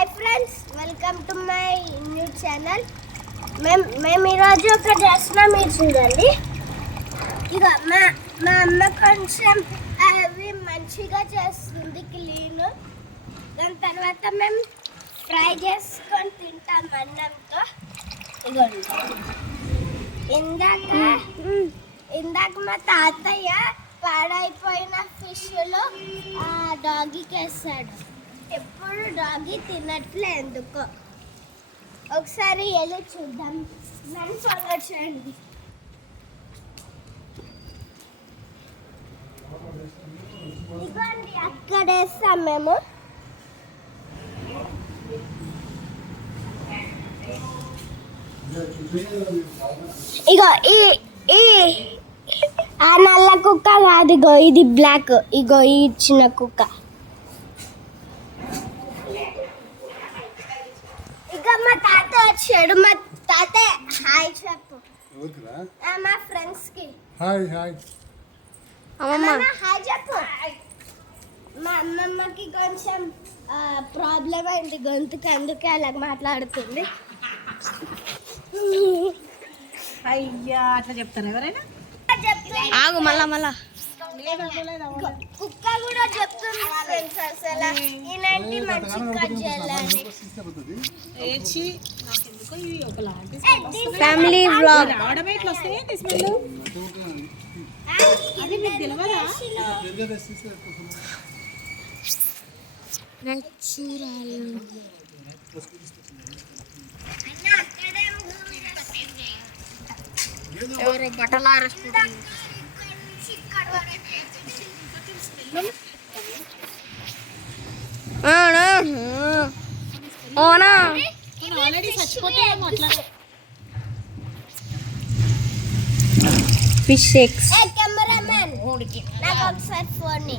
Hi friends, welcome to my new channel. మేము ఈరోజు ఒక చేస్తున్నాం, మీరు చూడండి. ఇక మా అమ్మ కొంచెం అవి మంచిగా చేస్తుంది క్లీన్. దాని తర్వాత మేము ఫ్రై చేసుకొని తింటాం అన్నంతో. ఇదిగోండి, ఇందాక మా తాతయ్య పాడైపోయిన ఫిష్లో డాగీకి వేస్తాడు. ఎప్పుడు డాగీ తినట్లే ఎందుకో. ఒకసారి వెళ్ళి చూద్దాం. నన్ను ఫాలో చేయండి. ఇదిగోండి, అక్కడ వేస్తాం మేము. ఇగో ఈ ఆ నల్ల కుక్క కాదు, ఇగో ఇది బ్లాక్. ఇగో ఈ చిన్న కుక్క. ఇక మా తాత వచ్చాడు. మా తాత హాయ్ చెప్పు మా ఫ్రెండ్స్ కి. హాయ్ హాయ్ హాయ్ చెప్పు. మా అమ్మమ్మకి కొంచెం ప్రాబ్లం అయింది గొంతుకు, అందుకే అలా మాట్లాడుతుంది. అయ్యా, అట్లా చెప్తాను ఎవరైనా. ఆగు, మళ్ళా కుక్క కూడా చెప్తుంది ఫ్రెండ్స్, అసలు ఈయనంటే మంచి కట్ చేయాలని. Family vlog. రావడమే ఇట్లా వస్తాయి స్మెల్. అది మీకు తెలియదా? ఎవరు బట్టలు ఆరేసుకుంటారు. ఓనా ఆల్రెడీ చచ్చిపోతే అట్లా. Fish eggs. కెమెరామెన్ నాకు ఒకసారి ఫోన్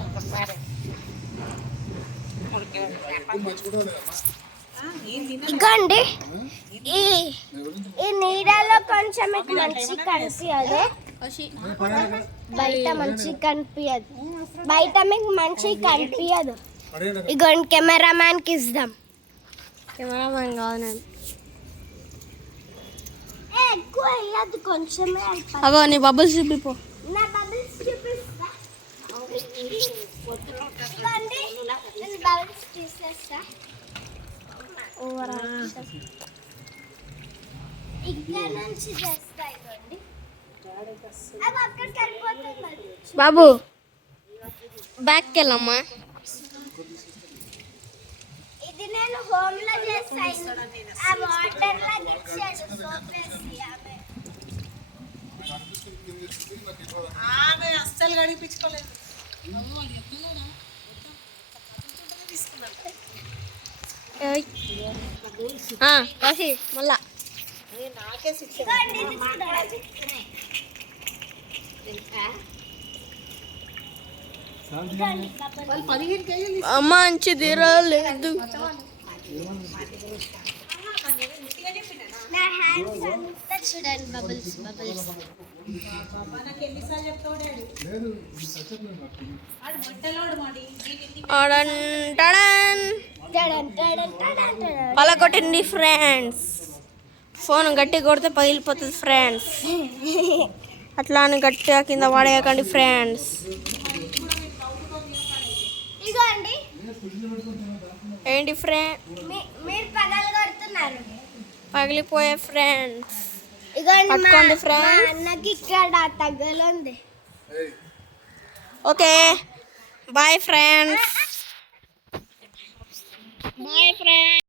ఇగోండి. ఈ నీడలో కొంచెం మీకు మంచి కనిపించదు, బయట మంచి కనిపించదు. బయట మీకు మంచి కనిపించదు. ఇగోండి, కెమెరామ్యాన్కి ఇద్దాం. కెమెరామెన్ కాదు, ఎక్కువ వేయద్దు, కొంచెమే. అగో నీ బబుల్స్ చూపిపో. నా బబుల్స్ చూపిస్తా. ఇగోండి, నేను బబుల్స్ తీసేస్తా. ఇక్కడ నుంచి చేస్తా. ఇగోండి, అవి అక్కడికి వెళ్ళిపోతుంది. బాబు బ్యాక్కి వెళ్ళమ్మా. ఇది నేను హోమ్ లో చేస్తాను. ఆ వాటర్ లాగా ఇచ్చాడు సోప్ వేసి. ఆమె అస్సలు గడిపించుకోలేదు. మళ్ళా నాకే శిక్ష. వాళ్ళు 15 కేజీలు మంచి తిరలేదు. నా హ్యాండ్స్ అంతా చూడండి, బబుల్స్ బబుల్స్. నాకు ఎన్నిసార్లు చెప్తావు డాడీ? ఆడు బట్టలోడు మాడి. పలకొట్టింది ఫ్రెండ్స్. ఫోన్ గట్టి కొడితే పగిలిపోతుంది ఫ్రెండ్స్. అట్లా అని గట్టిగా కింద పడేయకండి ఫ్రెండ్స్. ఇగోండి, ఏంటి ఫ్రెండ్, మీరు పగలు కొడుతున్నారు. పగిలిపోయే ఫ్రెండ్స్. ఇగోండి, పట్టుకోండి మా ఫ్రెండ్స్. అన్నకి ఇక్కడ తగ్గలుంది. Okay bye friends. Bye friends.